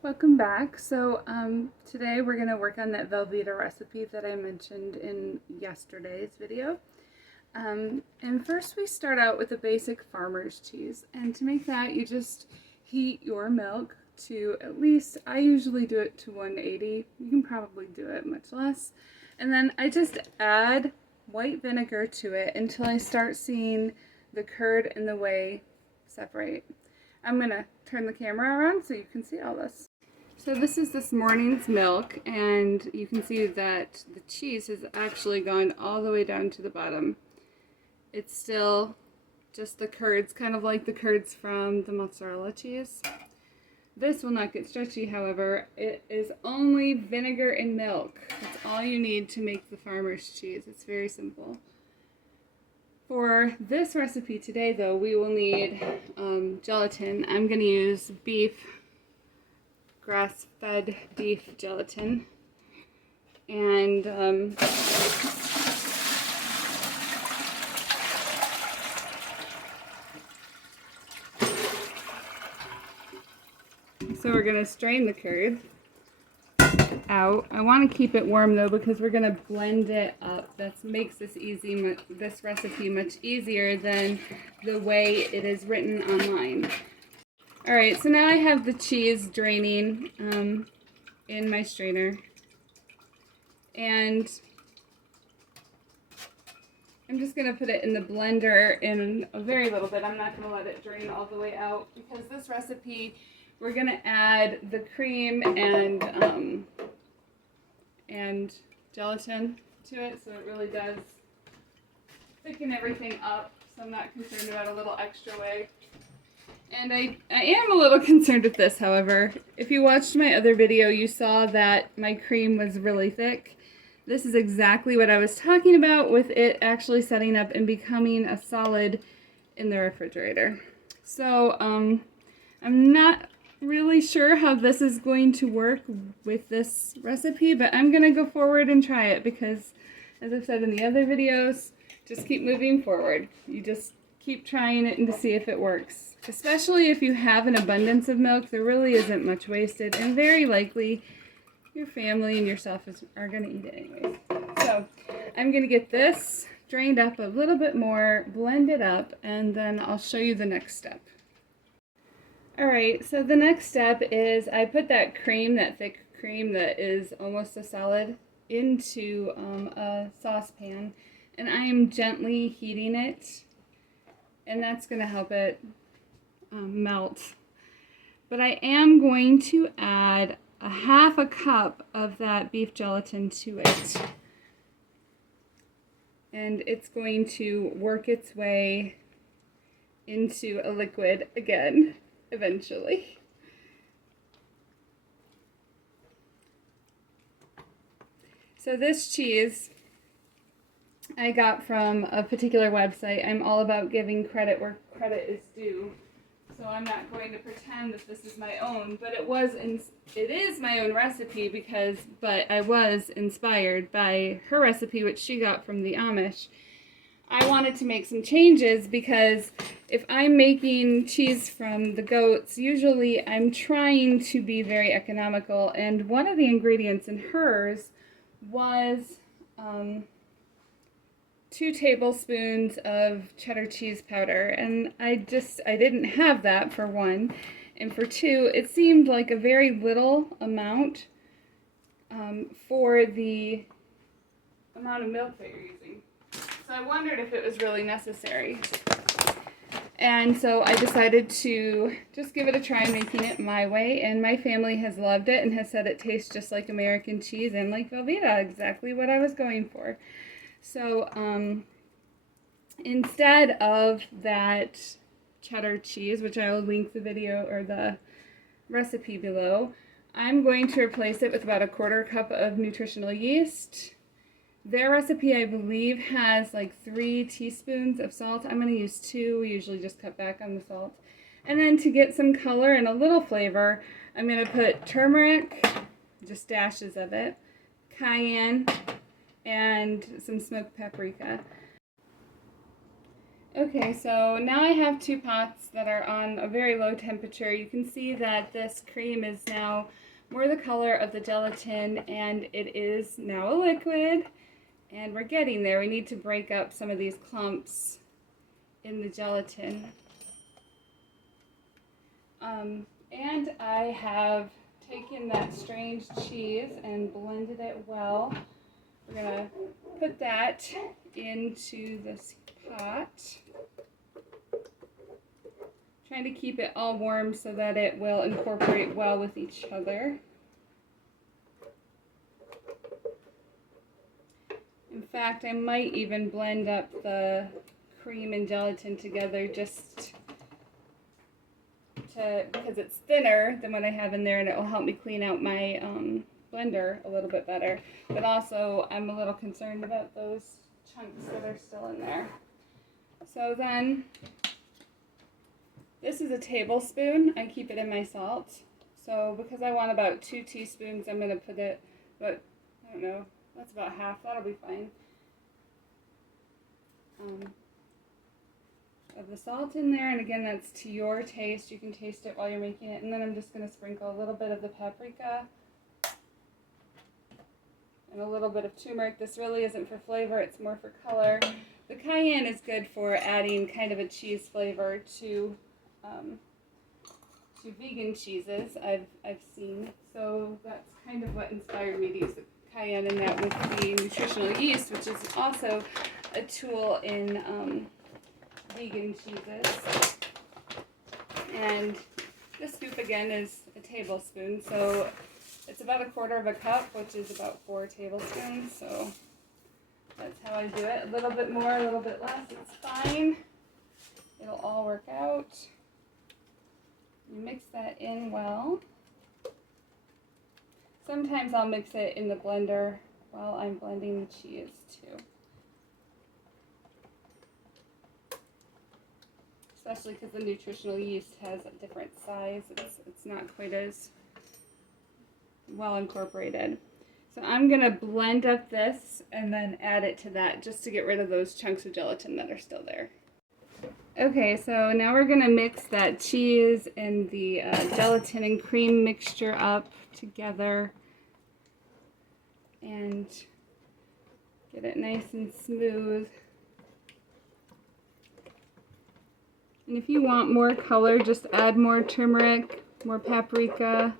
Welcome back. Today we're going to work on that Velveeta recipe that I mentioned in yesterday's video. And first we start out with a basic farmer's cheese. And to make that, you just heat your milk to at least, I usually do it to 180. You can probably do it much less. And then I just add white vinegar to it until I start seeing the curd and the whey separate. I'm going to turn the camera around so you can see all this. So this is this morning's milk, and you can see that the cheese has actually gone all the way down to the bottom. It's still just the curds, kind of like the curds from the mozzarella cheese. This will not get stretchy, however. It is only vinegar and milk. That's all you need to make the farmer's cheese. It's very simple. For this recipe today, though, we will need gelatin. I'm going to use grass-fed beef gelatin. And so we're going to strain the curd out. I want to keep it warm though because we're going to blend it up. That makes this recipe much easier than the way it is written online. Alright, so now I have the cheese draining in my strainer, and I'm just going to put it in the blender in a very little bit. I'm not going to let it drain all the way out because this recipe we're going to add the cream and gelatin to it, so it really does thicken everything up, so I'm not concerned about a little extra whey. And I am a little concerned with this, however. If you watched my other video, you saw that my cream was really thick. This is exactly what I was talking about with it actually setting up and becoming a solid in the refrigerator. So I'm not really sure how this is going to work with this recipe, but I'm going to go forward and try it because, as I've said in the other videos, just keep moving forward. You just keep trying it and to see if it works. Especially if you have an abundance of milk, there really isn't much wasted, and very likely your family and yourself are going to eat it anyways. So I'm going to get this drained up a little bit more, blend it up, and then I'll show you the next step. Alright, so the next step is I put that cream, that thick cream that is almost a solid, into a saucepan, and I am gently heating it, and that's going to help it melt. But I am going to add a half a cup of that beef gelatin to it, and it's going to work its way into a liquid again eventually. So this cheese I got from a particular website. I'm all about giving credit where credit is due. So I'm not going to pretend that this is my own, but it is my own recipe but I was inspired by her recipe, which she got from the Amish. I wanted to make some changes because if I'm making cheese from the goats, usually I'm trying to be very economical, and one of the ingredients in hers was 2 tablespoons of cheddar cheese powder, and I didn't have that, for one, and for two, it seemed like a very little amount for the amount of milk that you're using. So I wondered if it was really necessary. And so I decided to just give it a try making it my way, and my family has loved it and has said it tastes just like American cheese and like Velveeta, exactly what I was going for. So instead of that cheddar cheese, which I will link the video or the recipe below, I'm going to replace it with about 1/4 cup of nutritional yeast. Their recipe, I believe, has like 3 teaspoons of salt. I'm going to use 2. We usually just cut back on the salt. And then to get some color and a little flavor, I'm going to put turmeric, just dashes of it, cayenne, and some smoked paprika. Okay, so now I have two pots that are on a very low temperature. You can see that this cream is now more the color of the gelatin, and it is now a liquid, and we're getting there. We need to break up some of these clumps in the gelatin. And I have taken that strange cheese and blended it well. We're going to put that into this pot. Trying to keep it all warm so that it will incorporate well with each other. In fact, I might even blend up the cream and gelatin together just because it's thinner than what I have in there, and it will help me clean out my blender a little bit better. But also, I'm a little concerned about those chunks that are still in there. So then, this is a tablespoon. I keep it in my salt. So because I want about 2 teaspoons, I'm going to put it, but I don't know, that's about half. That'll be fine. Of the salt in there, and again, that's to your taste. You can taste it while you're making it. And then I'm just going to sprinkle a little bit of the paprika and a little bit of turmeric. This really isn't for flavor, it's more for color. The cayenne is good for adding kind of a cheese flavor to vegan cheeses, I've seen. So that's kind of what inspired me to use the cayenne in that with the nutritional yeast, which is also a tool in vegan cheeses. And this scoop again is a tablespoon, so it's about 1/4 cup, which is about 4 tablespoons. So that's how I do it. A little bit more, a little bit less, it's fine. It'll all work out. You mix that in well. Sometimes I'll mix it in the blender while I'm blending the cheese too. Especially because the nutritional yeast has a different size. It's not quite as well incorporated. So I'm going to blend up this and then add it to that just to get rid of those chunks of gelatin that are still there. Okay, so now we're going to mix that cheese and the gelatin and cream mixture up together and get it nice and smooth. And if you want more color, just add more turmeric, more paprika.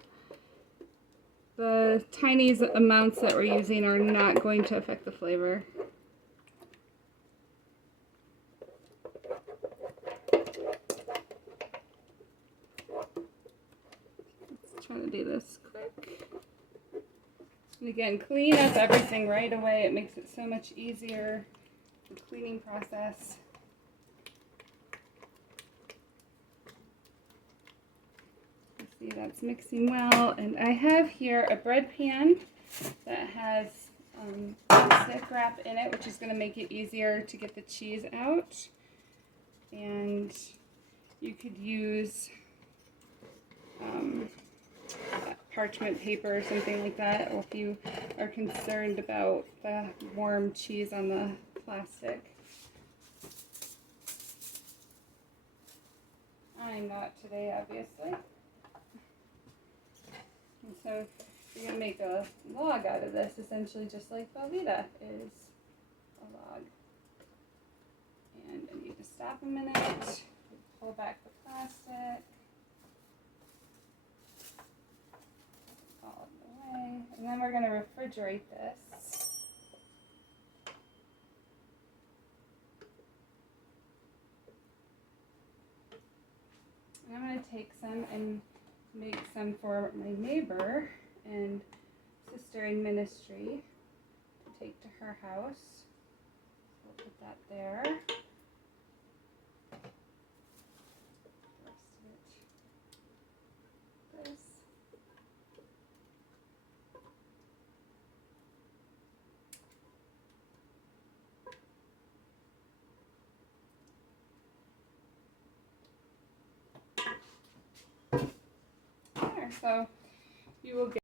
The tiny amounts that we're using are not going to affect the flavor. Let's try to do this quick. And again, clean up everything right away. It makes it so much easier, the cleaning process. See, that's mixing well, and I have here a bread pan that has stick wrap in it, which is going to make it easier to get the cheese out. And you could use parchment paper or something like that if you are concerned about the warm cheese on the plastic. I'm not today, obviously. And so you're going to make a log out of this, essentially just like Velveeta is a log. And I need to stop a minute, pull back the plastic, all of the way, and then we're going to refrigerate this. And I'm going to take some and make some for my neighbor and sister in ministry to take to her house. So we'll put that there. The rest of it. This. There. So you will get